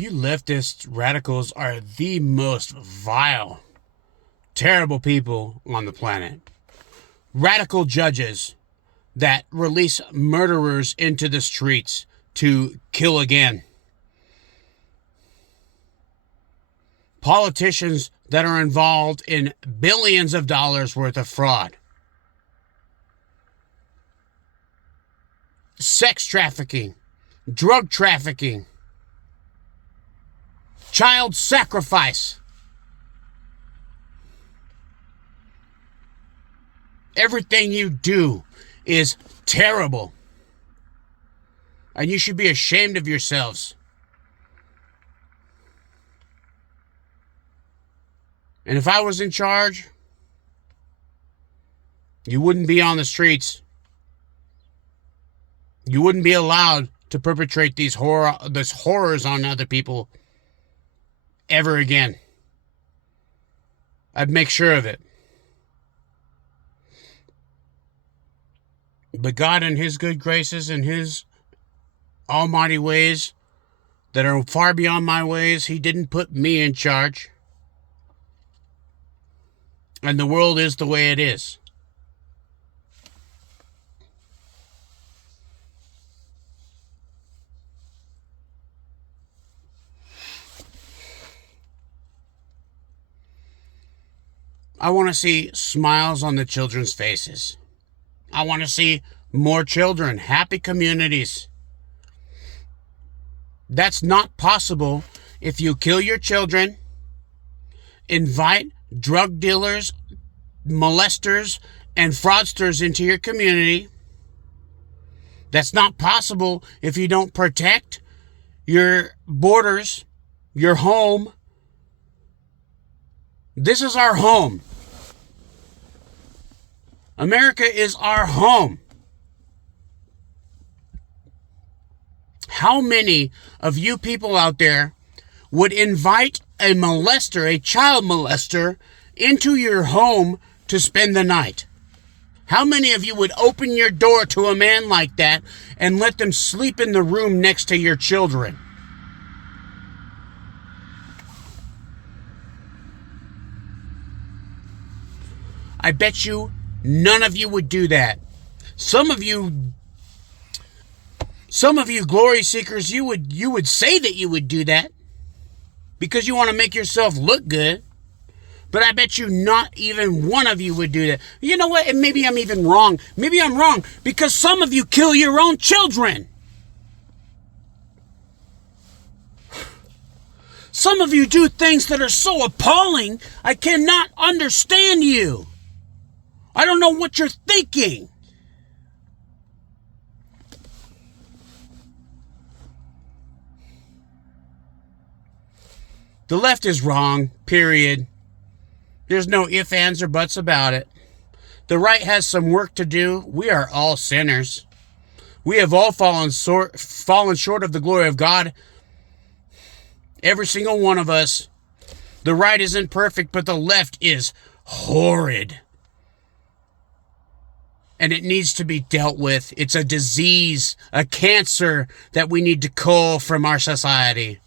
You leftist radicals are the most vile, terrible people on the planet. Radical judges that release murderers into the streets to kill again. Politicians that are involved in billions of dollars worth of fraud. Sex trafficking, drug trafficking, child sacrifice. Everything you do is terrible. And you should be ashamed of yourselves. And if I was in charge, you wouldn't be on the streets. You wouldn't be allowed to perpetrate these horrors on other people ever again. I'd make sure of it. But God, in His good graces and His almighty ways that are far beyond my ways, He didn't put me in charge. And the world is the way it is. I want to see smiles on the children's faces. I want to see more children, happy communities. That's not possible if you kill your children, invite drug dealers, molesters, and fraudsters into your community. That's not possible if you don't protect your borders, your home. This is our home. America is our home. How many of you people out there would invite a molester, a child molester, into your home to spend the night? How many of you would open your door to a man like that and let them sleep in the room next to your children? I bet you none of you would do that. Some of you glory seekers, you would say that you would do that because you want to make yourself look good. But I bet you not even one of you would do that. You know what? And maybe I'm even wrong. Maybe I'm wrong because some of you kill your own children. Some of you do things that are so appalling, I cannot understand you. I don't know what you're thinking. The left is wrong, period. There's no ifs, ands, or buts about it. The right has some work to do. We are all sinners. We have all fallen short of the glory of God. Every single one of us. The right isn't perfect, but the left is horrid. And it needs to be dealt with. It's a disease, a cancer that we need to cull from our society.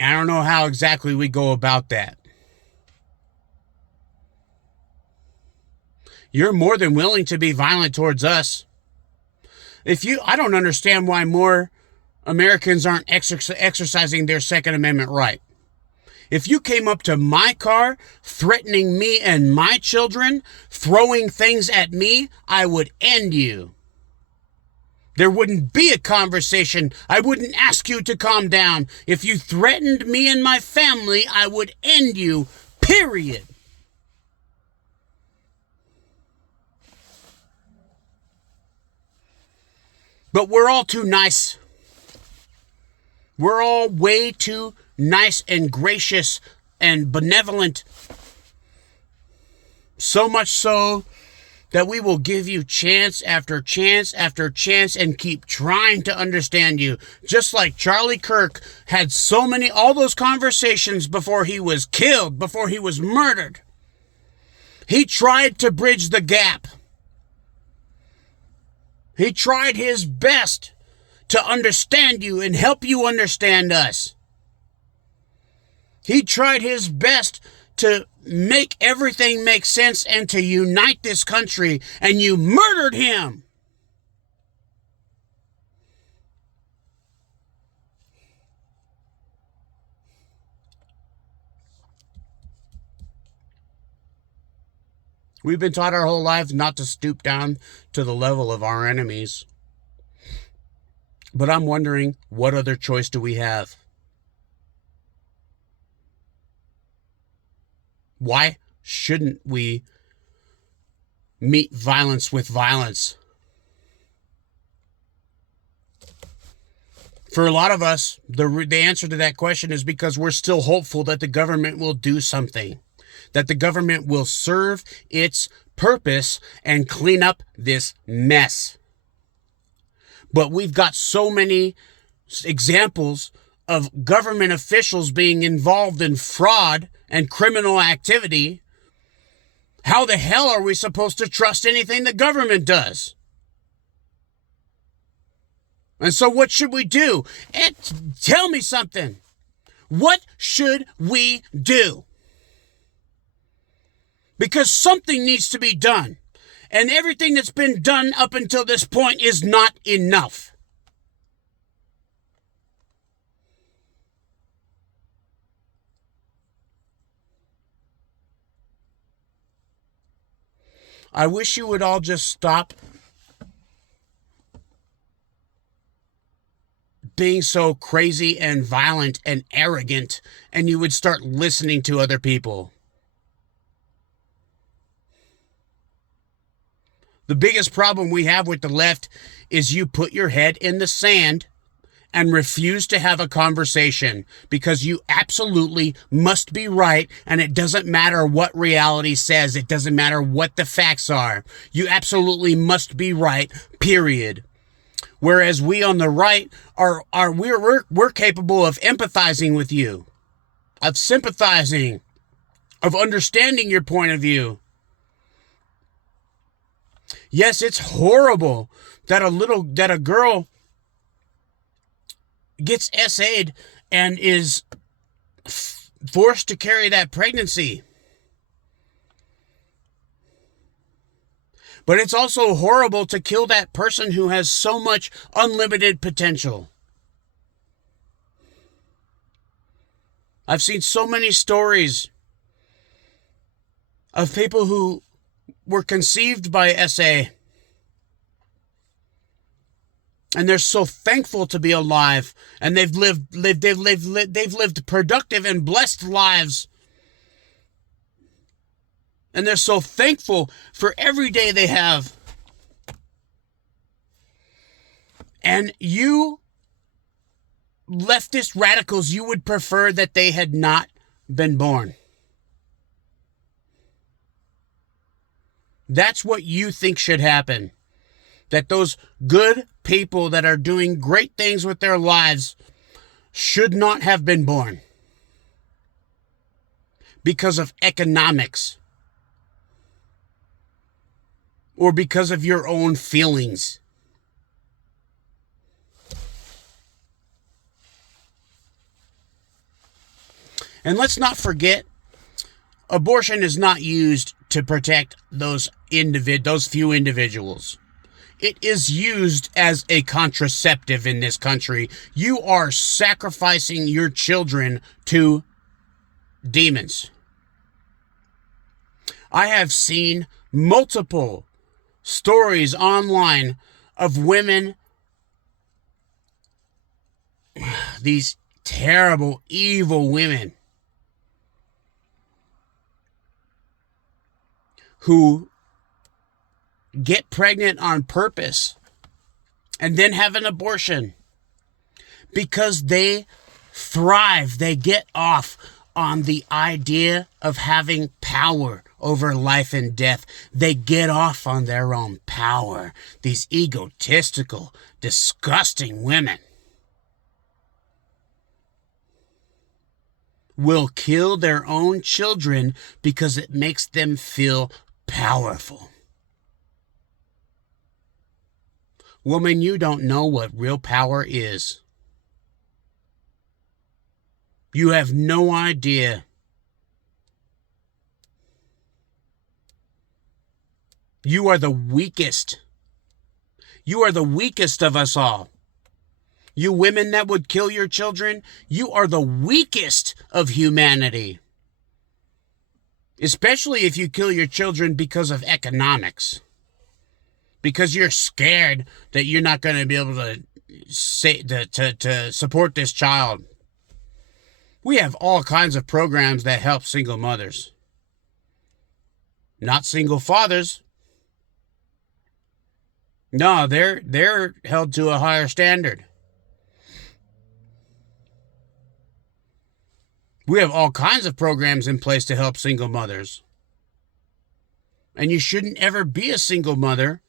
I don't know how exactly we go about that. You're more than willing to be violent towards us. I don't understand why more Americans aren't exercising their Second Amendment right. If you came up to my car, threatening me and my children, throwing things at me, I would end you. There wouldn't be a conversation. I wouldn't ask you to calm down. If you threatened me and my family, I would end you, period. But we're all too nice. We're all way too nice and gracious and benevolent. So much so that we will give you chance after chance after chance and keep trying to understand you. Just like Charlie Kirk had all those conversations before he was killed, before he was murdered. He tried to bridge the gap. He tried his best to understand you and help you understand us. He tried his best to make everything make sense and to unite this country, and you murdered him. We've been taught our whole lives not to stoop down to the level of our enemies. But I'm wondering, what other choice do we have? Why shouldn't we meet violence with violence? For a lot of us, the answer to that question is because we're still hopeful that the government will do something, that the government will serve its purpose and clean up this mess. But we've got so many examples of government officials being involved in fraud and criminal activity. How the hell are we supposed to trust anything the government does? And so what should we do? Tell me something. What should we do? Because something needs to be done. And everything that's been done up until this point is not enough. I wish you would all just stop being so crazy and violent and arrogant, and you would start listening to other people. The biggest problem we have with the left is you put your head in the sand and refuse to have a conversation because you absolutely must be right, and it doesn't matter what reality says. It doesn't matter what the facts are. You absolutely must be right, period. Whereas we on the right we're capable of empathizing with you, of sympathizing, of understanding your point of view. Yes, it's horrible that a girl gets SA'd and is forced to carry that pregnancy. But it's also horrible to kill that person who has so much unlimited potential. I've seen so many stories of people who were conceived by SA, and they're so thankful to be alive, and they've lived productive and blessed lives, and they're so thankful for every day they have. And you leftist radicals, you would prefer that they had not been born. That's what you think should happen. That those good people that are doing great things with their lives should not have been born because of economics or because of your own feelings. And let's not forget, abortion is not used to protect those few individuals. It is used as a contraceptive in this country. You are sacrificing your children to demons. I have seen multiple stories online of women, these terrible, evil women, who get pregnant on purpose and then have an abortion because they thrive. They get off on the idea of having power over life and death. They get off on their own power. These egotistical, disgusting women will kill their own children because it makes them feel powerful. Woman, you don't know what real power is. You have no idea. You are the weakest. You are the weakest of us all. You women that would kill your children, you are the weakest of humanity. Especially if you kill your children because of economics. Because you're scared that you're not going to be able to support this child. We have all kinds of programs that help single mothers. Not single fathers. No, they're held to a higher standard. We have all kinds of programs in place to help single mothers. And you shouldn't ever be a single mother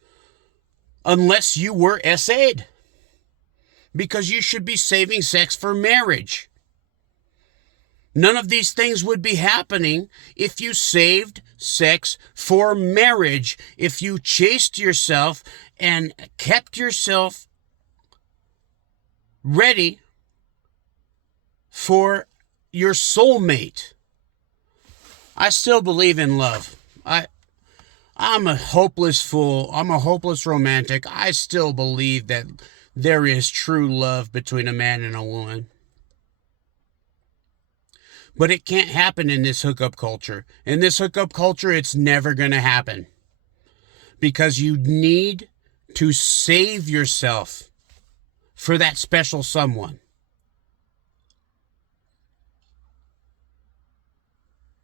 unless you were SA'd. Because you should be saving sex for marriage. None of these things would be happening if you saved sex for marriage. If you chased yourself and kept yourself ready for your soulmate. I still believe in love. I'm a hopeless fool. I'm a hopeless romantic. I still believe that there is true love between a man and a woman. But it can't happen in this hookup culture. In this hookup culture, it's never going to happen. Because you need to save yourself for that special someone.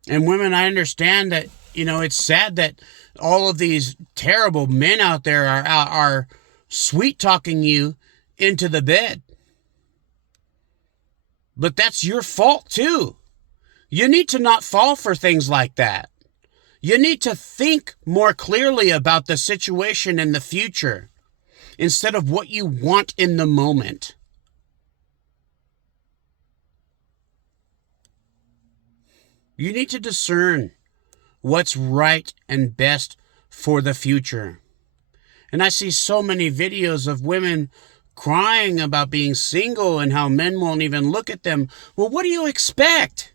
And women, I understand that, it's sad that all of these terrible men out there are sweet-talking you into the bed. But that's your fault, too. You need to not fall for things like that. You need to think more clearly about the situation and the future instead of what you want in the moment. You need to discern what's right and best for the future. And I see so many videos of women crying about being single and how men won't even look at them. Well, what do you expect?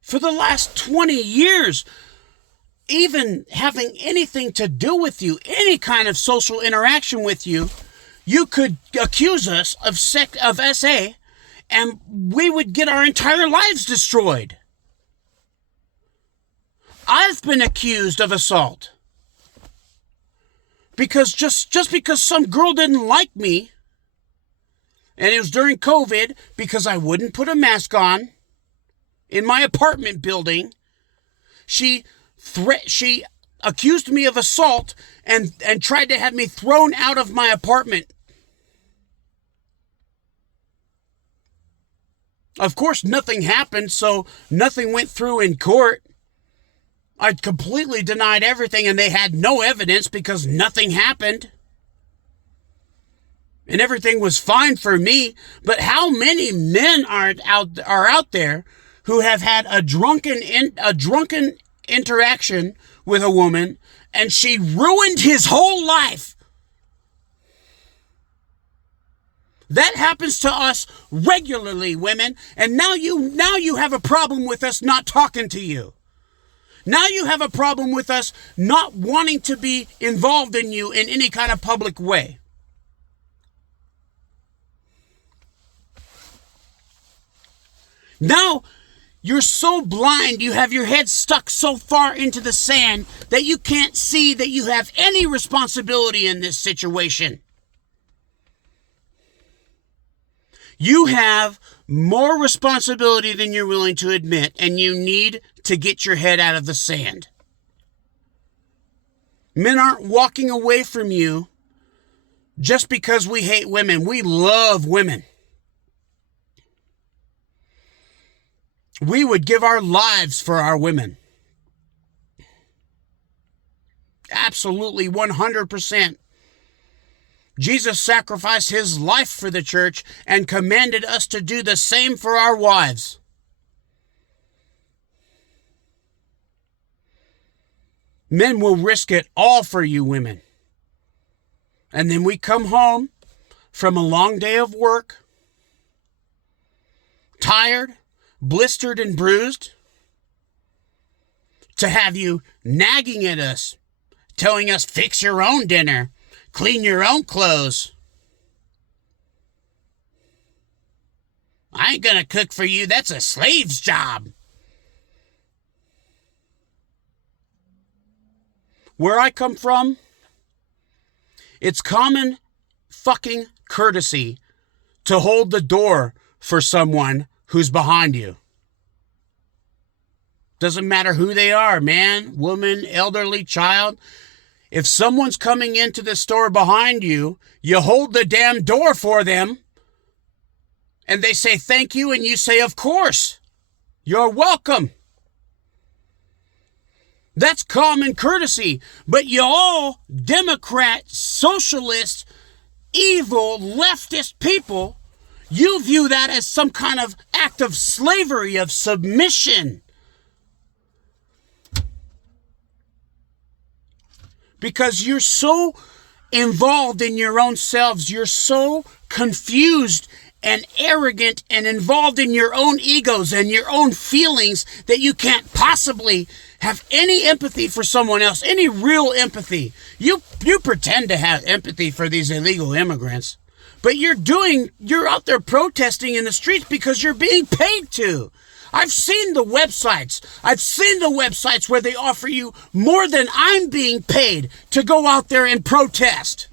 For the last 20 years, even having anything to do with you, any kind of social interaction with you, you could accuse us of SA, and we would get our entire lives destroyed. I've been accused of assault. Because just because some girl didn't like me, and it was during COVID, because I wouldn't put a mask on in my apartment building, she accused me of assault and tried to have me thrown out of my apartment. Of course, nothing happened, so nothing went through in court. I completely denied everything, and they had no evidence because nothing happened. And everything was fine for me. But how many men are out there who have had a drunken interaction with a woman, and she ruined his whole life? That happens to us regularly, women. And now you have a problem with us not talking to you. Now you have a problem with us not wanting to be involved in you in any kind of public way. Now you're so blind, you have your head stuck so far into the sand that you can't see that you have any responsibility in this situation. You have more responsibility than you're willing to admit, and you need to get your head out of the sand. Men aren't walking away from you just because we hate women. We love women. We would give our lives for our women. Absolutely, 100%. Jesus sacrificed his life for the church and commanded us to do the same for our wives. Men will risk it all for you women. And then we come home from a long day of work, tired, blistered, and bruised, to have you nagging at us, telling us fix your own dinner, clean your own clothes. I ain't gonna cook for you. That's a slave's job. Where I come from, it's common fucking courtesy to hold the door for someone who's behind you. Doesn't matter who they are, man, woman, elderly, child. If someone's coming into the store behind you, you hold the damn door for them, and they say thank you, and you say, of course, you're welcome. That's common courtesy. But you all Democrat, socialist, evil, leftist people, you view that as some kind of act of slavery, of submission. Because you're so involved in your own selves, you're so confused and arrogant and involved in your own egos and your own feelings that you can't possibly have any empathy for someone else, any real empathy. You pretend to have empathy for these illegal immigrants, but you're out there protesting in the streets because you're being paid to. I've seen the websites. Where they offer you more than I'm being paid to go out there and protest.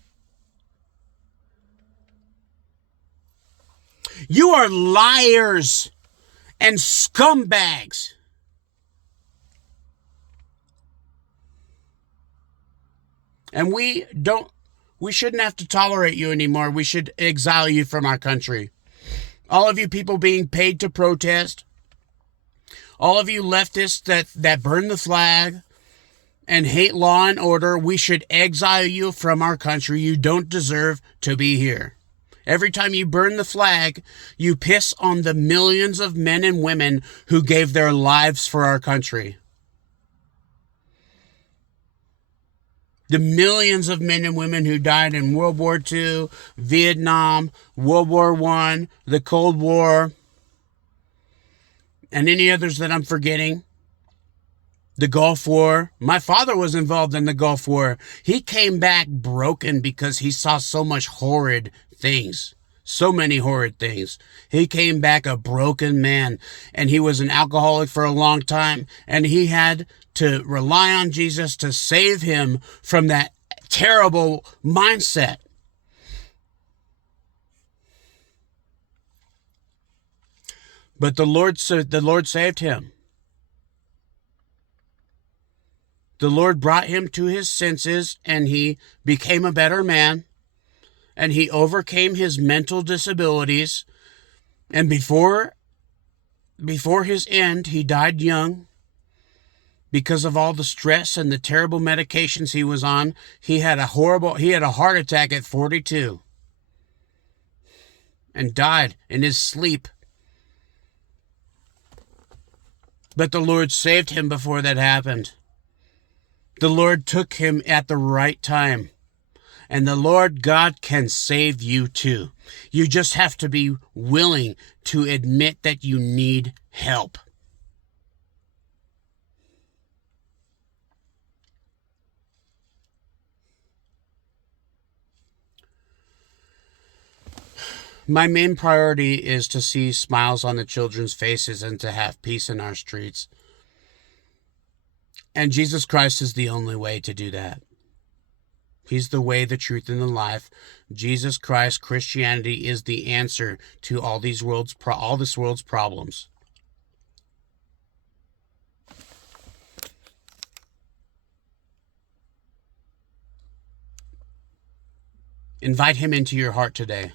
You are liars and scumbags. And we shouldn't have to tolerate you anymore. We should exile you from our country. All of you people being paid to protest, all of you leftists that burn the flag and hate law and order, we should exile you from our country. You don't deserve to be here. Every time you burn the flag, you piss on the millions of men and women who gave their lives for our country. The millions of men and women who died in World War II, Vietnam, World War I, the Cold War, and any others that I'm forgetting. The Gulf War. My father was involved in the Gulf War. He came back broken because he saw so much horrid things. So many horrid things. He came back a broken man, and he was an alcoholic for a long time, and he had to rely on Jesus to save him from that terrible mindset. But the Lord saved him. The Lord brought him to his senses, and he became a better man, and he overcame his mental disabilities, and before his end, he died young because of all the stress and the terrible medications he was on. He had a heart attack at 42 and died in his sleep. But the Lord saved him before that happened. The Lord took him at the right time. And the Lord God can save you too. You just have to be willing to admit that you need help. My main priority is to see smiles on the children's faces and to have peace in our streets. And Jesus Christ is the only way to do that. He's the way, the truth, and the life. Jesus Christ, Christianity, is the answer to all this world's problems. Invite him into your heart today.